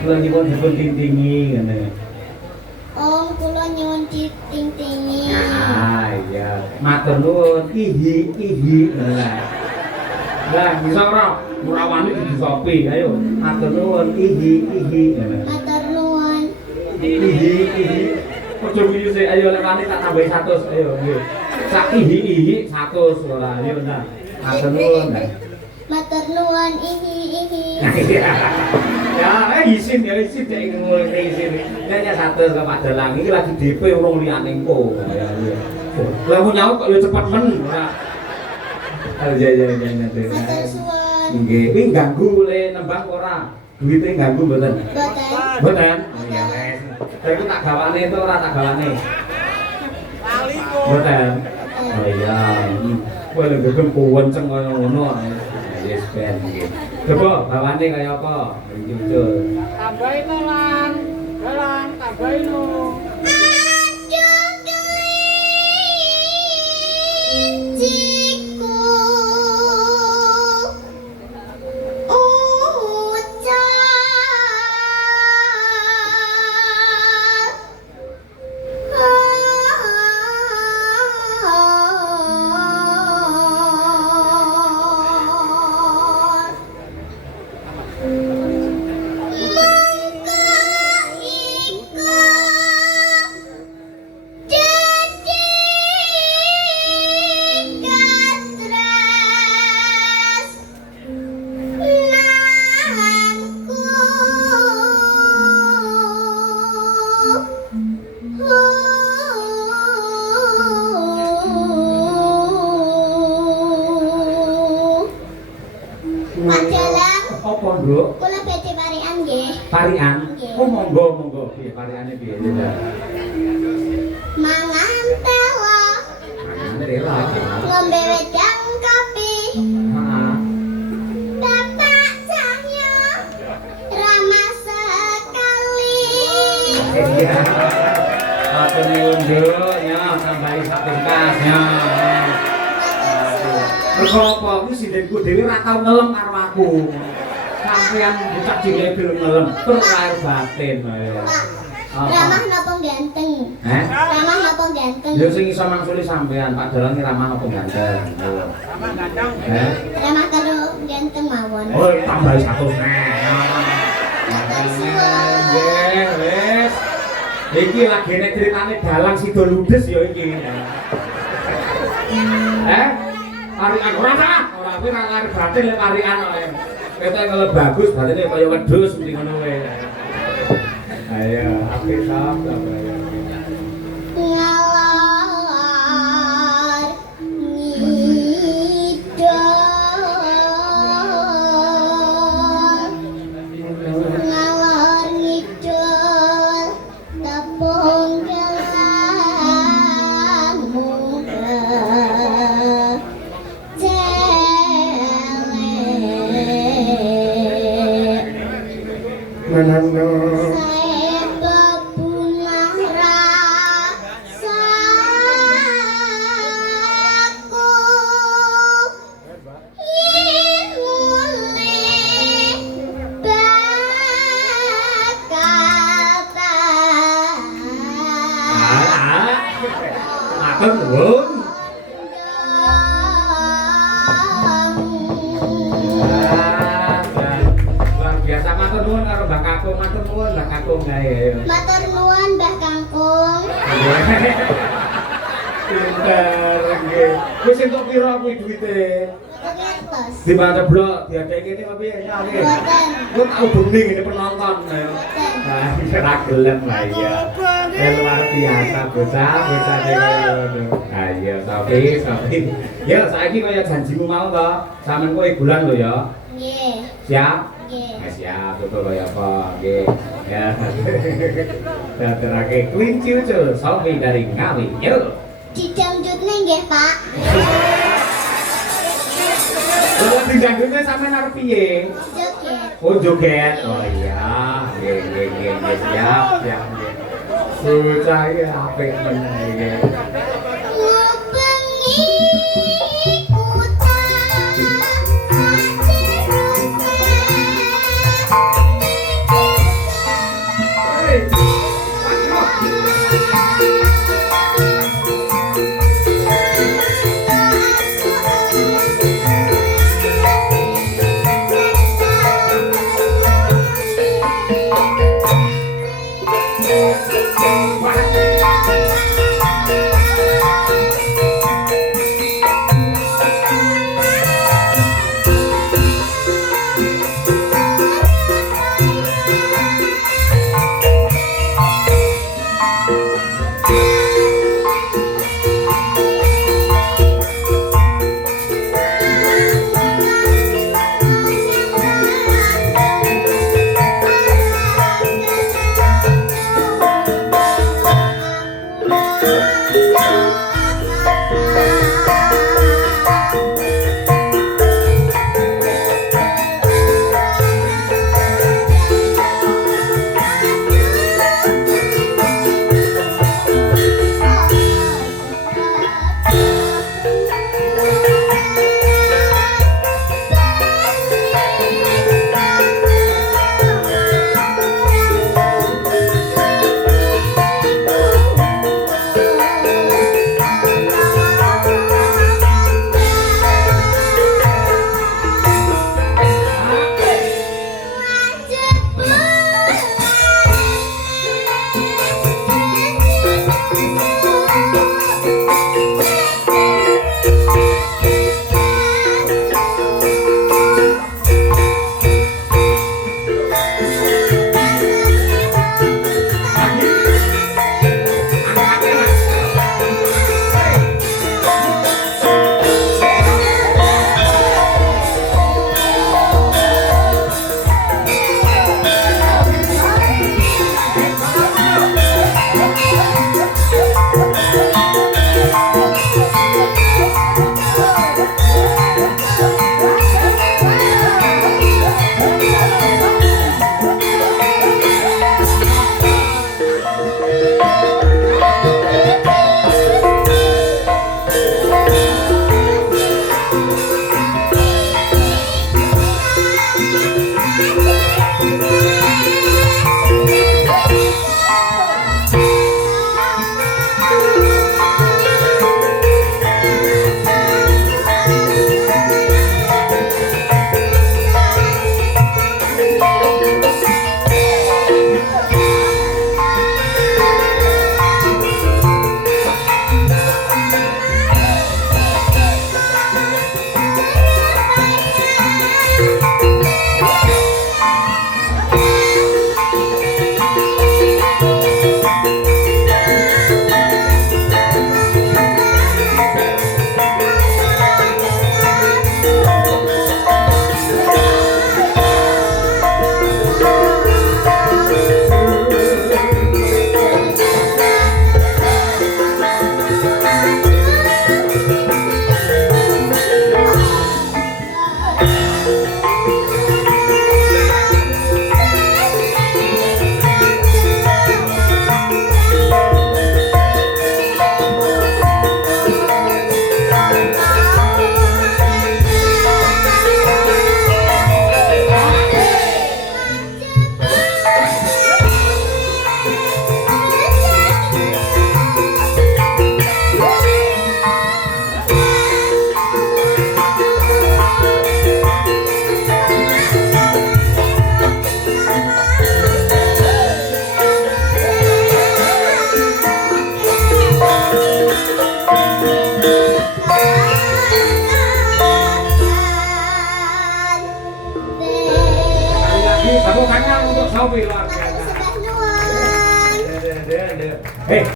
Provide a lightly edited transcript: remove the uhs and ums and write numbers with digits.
Kula nyuwun dipun tintingi ngene. Om kula nyuwun diting-tingi. Ah iya, matur nuwun ihi lah. Lah bisa ora murawani disopi ayo. Matur nuwun ihi ngene. Matur nuwun. Ihi. Ojo guyu sik ayo lek wani tak tambahi 100 ayo nggih. Sak ihi 100 ora ayo nah. Matur nuwun. Matur nuwun ihi. Ya, isin dek ngomong isin. Nek 100 kok Pak Dalang iki lagi DP urung liyane engko. Ya iya. Lah mau nyaut kok ya cepet men. Oh iya nanti. Matur suwun. Nggih, kuwi ganggu le nembang ora? Duwite ganggu mboten? Mboten. Ya wes. Saiki tak gawane to ora tak gawane? Lali kok. Mboten. Oh iya. Kowe lek gegem kuwenceng kaya ngono. Yes ben nggih. Coba bawane kaya apa? Iki betul. Tambahin no lan. Lan tambahin no. Parian? Oh monggo. Piye pariane piye? Mangan telo. Mangan telo. Ngombe wedang kopi. Heeh. Bapak Cahyo ramah sekali. Iya. Apa nyuwun ya tambahi sak bungkasnya. Mergo apa kuwi sindenku dhewe ora tau ngelem karo aku. Sampeyan bucak cilik ngelem terus lahir batin ayo. Ramah napa ganteng? Ramah napa ganteng? Ya sing iso mangsuli sampean Pak Dalang ramah napa ganteng. Ramah ganteng. Ramah karo ganteng mawon. Oh, tambahi 100 nek. Matur suwun. Nggih, wis. Iki lagi nek critane Dalang Sida Ludes ya iki. Parian ora kuwi ra lahir batin lek parian kok. Ketok kalau bagus batine kaya wedhus mesti ngono wae. Ayo, apik sap ya. Ngalor ngidul tepung gelang munggah jelek Menando saya bebunah rasaku yen mulih bakal matur nuwun. Luar biasa matur nuwun karo Mbak Kakung, matur nuwun Mbak Kakung gawe. Matur nuwun Mbah Kangkung. Pinter nggih. Wis entuk pira kuwi duwite? Ngertos. Di mana blok diadek kene apa piye? Mboten. Kok tau bening ini penonton ayo. Mboten. Nah, ora gelem lah ya. Luar biasa bocah iki ngono. Ayo Sofi. Ya saiki kaya janjimu mau to. Sampeyan kowe bulan lho ya. Nggih. Siap? Nggih. Siap, betul kaya apa? Nggih. Ya. Daterake kelinci ucul Sofi dari Ngawi. Yuk. Didangdutne nggih, Pak. Kalau didangdutnya sampeyan arep piye? Joget. Oh joget. Oh iya. Nggih. Siap. Bocah iki apik men iki. Ngubengi utang sajerone Tepuk tangan untuk Sofi luar biasa. Sudah nuan. Hei,